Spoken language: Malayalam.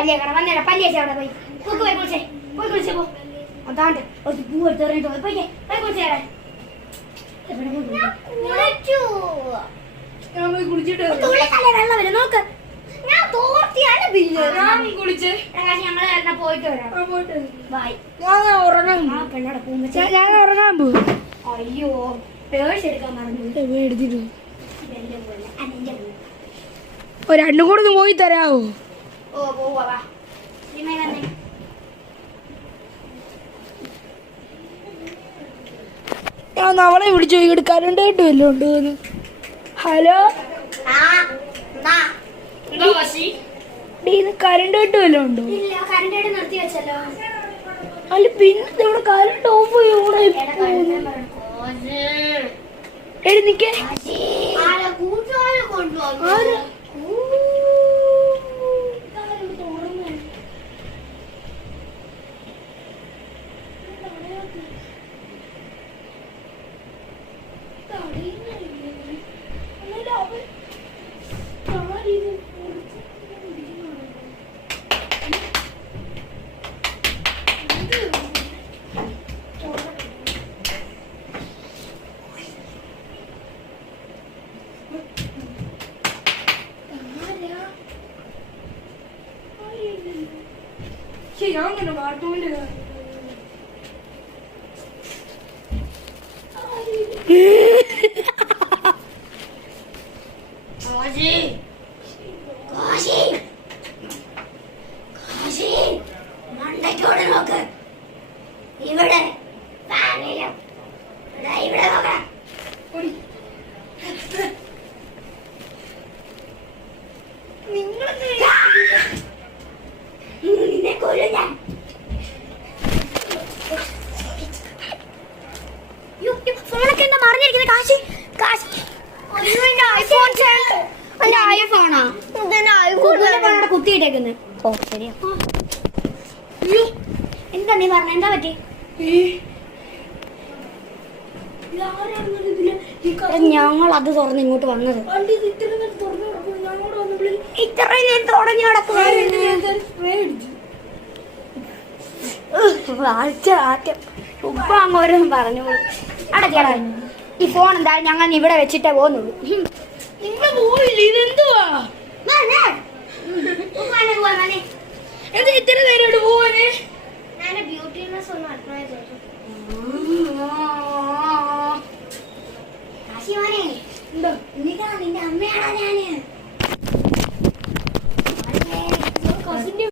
വന്നേരാ പല്ലിയേച്ച അവിടെ പോയി പോയി കുളിച്ചേ പോയി കുളിച്ചേ പോ അതാണ്ട് ഒരു പൂ എടുത്ത് എറിഞ്ഞിട്ട് പോയി പോയി പോയി കുളിച്ചേരാ കുളിച്ചിട്ട് വെള്ളം വരും നോക്ക് ഞാൻ തോർത്തിയാണ് ബില്ല് കുളിച്ച് ഞങ്ങൾ പോയിട്ട് വരാം ബൈ ഞാൻ ഉറങ്ങാൻ പെണ്ണോടെ പോകുമ്പോ ഞാൻ ഉറങ്ങാൻ പോകും. അയ്യോ പേഴ്സ് എടുക്കാൻ പറഞ്ഞു മേടിച്ചിട്ട് എന്റെ പോലെ അന്റെ പോലെ ഒരു രണ്ടും കൂടെ ഒന്ന് പോയി തരാവോ? ഓ പോവാ വാ വന്നേ ഞാൻ അവളെ വിളിച്ചു ഇവിടെ കറണ്ട് ആയിട്ട് വല്ലതും ഉണ്ടോന്ന്. ഹലോ ഇത് കറണ്ട് ആയിട്ട് വല്ലതും ഉണ്ടോ? നിർത്തി വെച്ചല്ലോ അല്ല പിന്നെ ഇവിടെ കറണ്ട് ഓഫ് ചെയ്യൂടെ എഴുന്നിക്കേ ഞാൻ ബാത്റൂമിന്റെ മണ്ടയ്ക്കോട് നോക്ക് ഇവിടെ ഇവിടെ നോക്കാം നിന്നെ കൊല്ലും ഞാൻ ഫോണൊക്കെ എന്താ മറിഞ്ഞിരിക്കുന്നത് കാശി കാശി ഐഫോണാ കുത്തിയിട്ടേക്കുന്നത് ഓ ശരിയാ എന്താ നീ പറഞ്ഞ എന്താ പറ്റി ഞങ്ങൾ അത് തുറന്ന് ഇങ്ങോട്ട് വന്നത് ഇത്രയും ഞാൻ തുടങ്ങി ഉപ്പ അങ്ങോട്ടും പറഞ്ഞോളൂ അടയ്ക്കടാ ഈ ഫോൺ എന്തായാലും ഞങ്ങൾ ഇവിടെ വെച്ചിട്ടേ പോകുന്നുള്ളൂ. ഇതെന്തുവാ ഇത്ര നേരം പോവാനേ ബ്യൂട്ടിനെസ് ഒന്ന് നിന്റെ അമ്മയാണോ ഞാന്